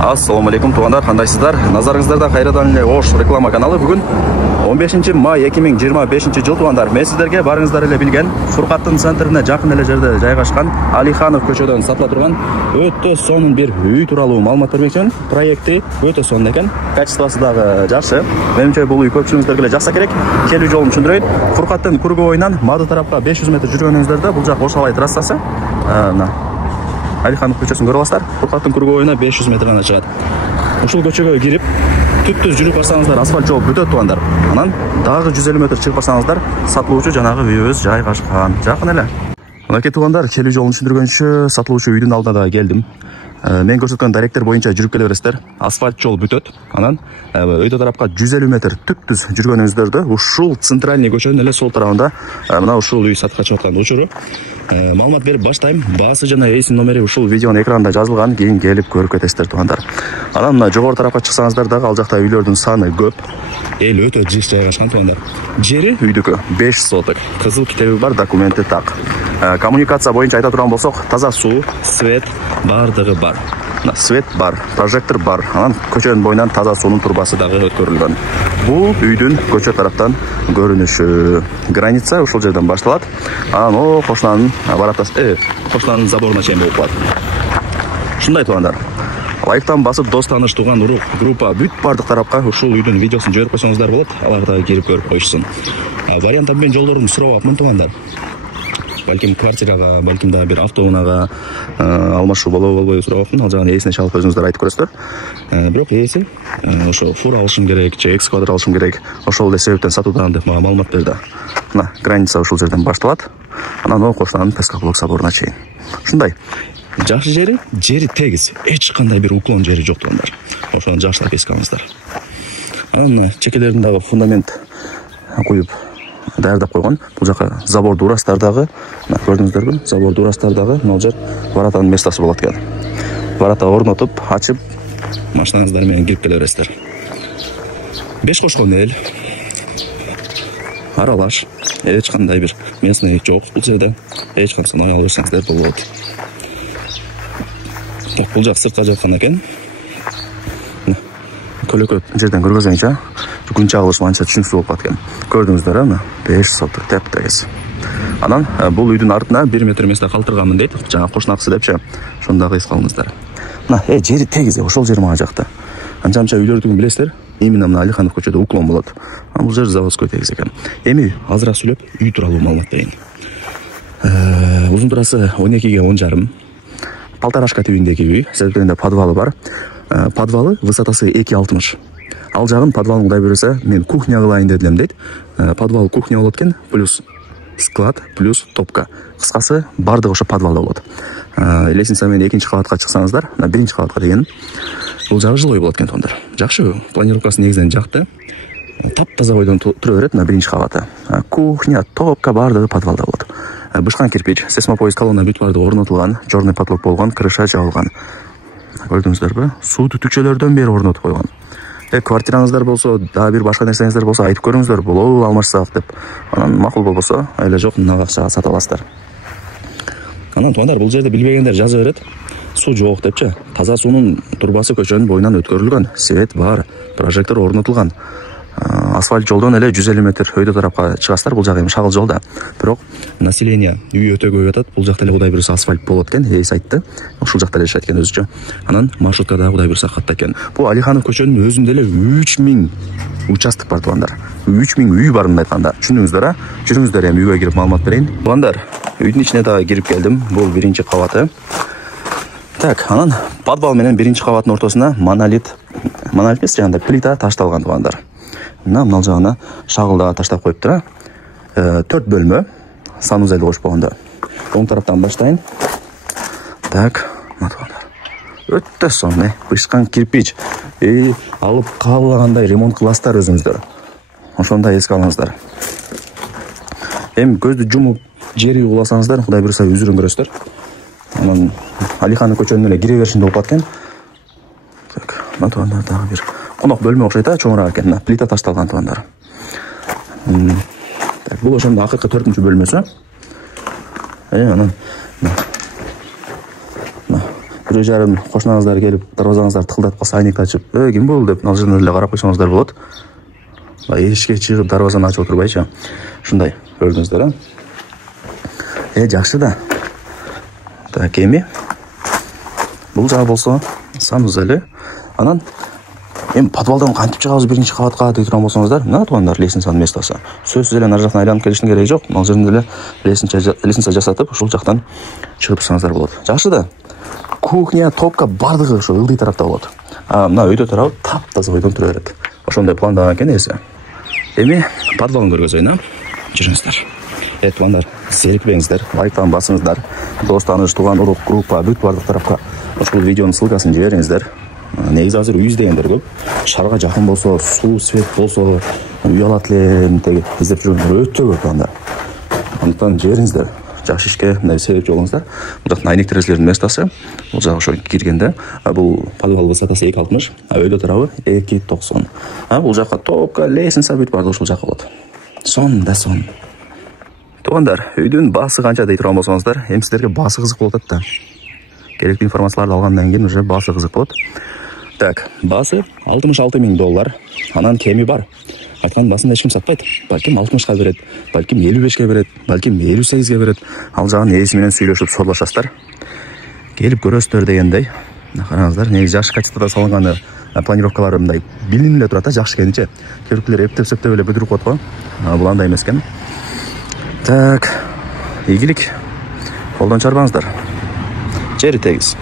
Ассаламу алейкум туғандар, қандайсыздар? Назарыңыздарда қайрадан эле Ош реклама каналы. Бүгін 15 май 2025 жыл туғандар. Мен сіздерге барыңыздар эле билген Фуркаттын центріне жақын эле жерде жайгашкан Алиханов көчөдөн сатыла турган өтө сонун бир үй тууралуу маалымат бермекчимин. Проекти өтө сонун экен, качествосы дагы жакшы. Менимче бул үй көпчүлүгүңүздөргө эле жакса керек. Келүү жолун түшүндүрөйүн. Фуркаттын кургоойунан Мады тарапка 500 метр жүргөнүңүздөрдө бул жак Ошалай трассасы. Алиханов көчөсүн көрүп аласыздар. Фуркаттын кургоойуна 500 метр гана чыгат. Ушул көчөгө кирип, түптүз жүрүп барсаңыздар, асфальт жол бүтөт тугандар. Анан дагы 150 метр чыгып барсаңыздар, сатылуучу жанагы үйүбүз жайгашкан. Жакын эле. Мынакей тугандар, келүү жолун түшүндүргөнчү сатылуучу үйдүн алдына да келдим. Мен көрсөткөн даректер боюнча жүрүп келе бересиздер. Асфальт жол бүтөт. Анан өйдө тарапка 150 метр түптүз жүргөнүңүздөрдө ушул центральный көчөнүн эле сол тарабында мына ушул үй сатка чыгып аткан учуру. Маалымат берип баштайм. Баасы жана эсин номери ушул видеонун экранында жазылган, кийин келип көрүп кетесиздер тугандар. Анан мына жогору тарапка чыксаңыздар дагы ал жакта үйлөрдүн саны көп. Эл өтө жыш жайгашкан тугандар. Жери үйдүкү 5 соток. Кызыл китеби бар, документи так. Коммуникация боюнча айта турган болсок, таза суу, свет бардыгы бар. Свет бар, прожектор бар. Анан көчөнүн боюнан таза суунун турбасы дагы өткөрүлгөн. Бул үйдүн көчө тараптан көрүнүшү. Граница ушул жерден башталат. Анан о кошунанын кошунанын заборуна чейин болуп калат. Ушундай тугандар. Лайктан басып, дос таныш туган урук группа бүт бардык тарапка ушул үйдүн видеосун жиберип койсоңуздар болот. Алар дагы кирип көрүп коюшсун. Варианттар мен жолдорун сурап атмын тугандар. Балким квартирага, балким да бир автоунаага алмашуу болобу сурабапмын. Ал жагын ээсине чалып өзүңүздөр айтып көрөсүздөр. Бирок ээси ошо фура алышым керек, же экскаватор алышым керек. Ошол эле себептен сатуудан деп мага маалымат берди. Мына граница ушул жерден башталат. Анан о кошунан Пескоблок соборуна чейин. Ушундай. Жакшы жери тегиз. Эч кандай бир уклон жери жок тугандар. Ошону жакшылап эске алыңыздар. Анан чекелерин дагы фундамент куюп даярдап койгон. Бул жака заборду урастар дагы, көрдүңүздөрбү? Заборду урастар дагы, могул жер воротанын местосы болот экен. Ворота орнотуп, ачып, машинаңыздар менен кирип келе бересиздер. 5 кошкон эл. Аралаш, эч кандай бир местный жок бул жерде. Эч кандай ая берсеңиздер болот. Бул жак сыртка жаткан экен. Көлөкө жерден көргөзөйүнчү. Күн чагылышы анча түшүнүксүз болуп калат экен. Көрдүңүздөр, 5 соток теп-тегиз. Анан бул үйдүн артына 1 метр месте калтырганмын дейт. Жана кошунакысы депчи. Ошону дагы эске алыңыздар. Мына, жери тегиз, ошол жер мага жакты. Анча үйлөрдүн билесиздер. Именно мына Алиханов көчөдө уклон болот. Бул жер заводской тегиз экен. Эми азыраак сүйлөп, үй тууралуу маалымат берейин. Узун турасы 12ге 10,5. Полторашка тибиндеги үй, себебинде подвалы бар. Подвалы высотасы 2,60. Ал жагын подвалын кудай берсе, мен кухня кылайын дедим дейт. Подвал кухня болот экен, плюс склад, плюс топка. Кыскасы бардыгы ошо подвалда болот. Лестница менен 2-чи кабатка чыксаңыздар, 1-чи кабатка деген бул жагы жилой болот экен тугандар. Жакшы, планировкасы негизинен жакты. Таптаза бойдон тура берет, 1-чи кабаты. Кухня, топка бардыгы подвалда болот. Бышкан кирпич, сейсмопоезд колонна бүт бардыгы орнотулган, черный потолок болгон, крыша жабылган. Көрдүңүздөрбү? Суу түтүкчөлөрдөн бери орнотуп койгон. Квартираңыздар болсо, дагы бир башка нерсеңиздер болсо, айтып көрүңүздөр, болобу алмашсак деп. Анан макул болбосо, эле жок, мына акчага сатып аласыздар. Анан тугандар, бул жерде билбегендер жаза берет. Суу жок депчи. Таза суунун турбасы көчөнүн боюнан өткөрүлгөн, свет бар, прожектор орнотулган. Асфальт жолдон эле 150 метр өйдө тарапка чыгасыздар. Бул жак эми шагыл жолда. Бирок население үй өтө көп жатат. Бул жакта эле кудай буюрса асфальт болот экен, эс айтты. Ушул жакта эле жашайт экен өзүчө. Анан маршрутка дагы кудай буюрса катта экен. Бул Алиханов көчөнүн өзүндө эле 3000 участок бар тугандар. 3000 үй бар мындай айтканда. Түшүндүңүздөр, жүрүңүздөр эми үйгө кирип маалымат берейин. Тугандар, үйдүн ичине дагы кирип келдим. Бул 1-чи кабаты. Так, анан подвал менен 1-чи кабаттын ортосуна монолит эмес, жагында плита ташталган тугандар. Мына жагына шагыл дагы таштап коюптур. 4 бөлмө, санузел кошпогондо. Оң тараптан баштайын. Так, матугандар. Өтө сонун, бышкан кирпич. Алып каалагандай ремонт кыласыздар өзүңүздөр. Ошондой эске алыңыздар. Эми көздү жумуп жери уласаңыздар, кудай буюрса үзүрүн көрөсүздөр. Анан Алиханов көчөнүнө эле кире беришинде болуп калат экен. Так, матугандар дагы бир конок бөлмө окшойт, чоңураак экен. Плита ташталган тугандар. Так, бул ошондо акыркы 4-чү бөлмөсү. Анан бирөө жарым кошунаңыздар келип дарбазаңыздар тыкылдатып калса айнек ачып ким бул деп ал жерден эле карап койсоңуздар болот. Эшикке чыгып дарбазаны ачып отурбайчы ушундай көрдүңүздөр жакшы да. Так эми бул жагы болсо санузел эле. Анан эми подвалдан кантип чыгабыз биринчи кабатка дей турган болсоңуздар, мына туугандар лестницанын местосы. Сөзсүз эле нары жактан айланып келиштин кереги жок. Ал жерден эле лестница жасатып ушул жактан чыгып турсаңыздар болот. Жакшы да. Кухня, топка бардыгы ошо ылдый тарапта болот. Мына өйдө тарабы таптаза бойдон тура берет. Ошондой пландаган экен эси. Эми подвалын көргөзөйүн, жүрүңүздөр. Туугандар, серикпеңиздер, лайктан басыңыздар. Дос тааныш, тууган, урук, группа бүт бардык тарапка ушул видеонун ссылкасын жибериңиздер. Негизи азыр үй издегендер көп. Шаарга жакын болсо, суу, свет болсо, үй алат эле мынтеги издеп жүргөндөр өтө көп анда. Андыктан жибериңиздер. Жакшы ишке мындай себепчи болуңуздар. Бул жактын айнек терезелердин местосы. Бул жагы ошо киргенде, бул подвал высотасы 2.60, өйдө тарабы 2.90. Бул жакка топка, лестница бүт бардыгы ушул жакка болот. Сон. Туугандар, үйдүн баасы канча дей турган болсоңуздар, эми силерге баасы кызык болот да. Керектүү информацияларды алгандан кийин уже баасы кызык болот. Так, баасы $66,000. Анан кеми бар. Айткан баасын эч ким сатпайт. Балким 60ка берет, балким 55ке берет, балким 58ге берет. Ал жагын ээси менен сүйлөшүп сорлашасыздар. Келип көрөсүздөр дегендей. Караңыздар, негизи жакшы качествада салынган планировкалары мындай билинип эле турат да, жакшы экенчи. Керектүүлөр эптеп-септеп эле бүдүрүп коет го. Бул андай эмес экен. Так, ийгилик. Колдон чарбаңыздар. Жери тегиз.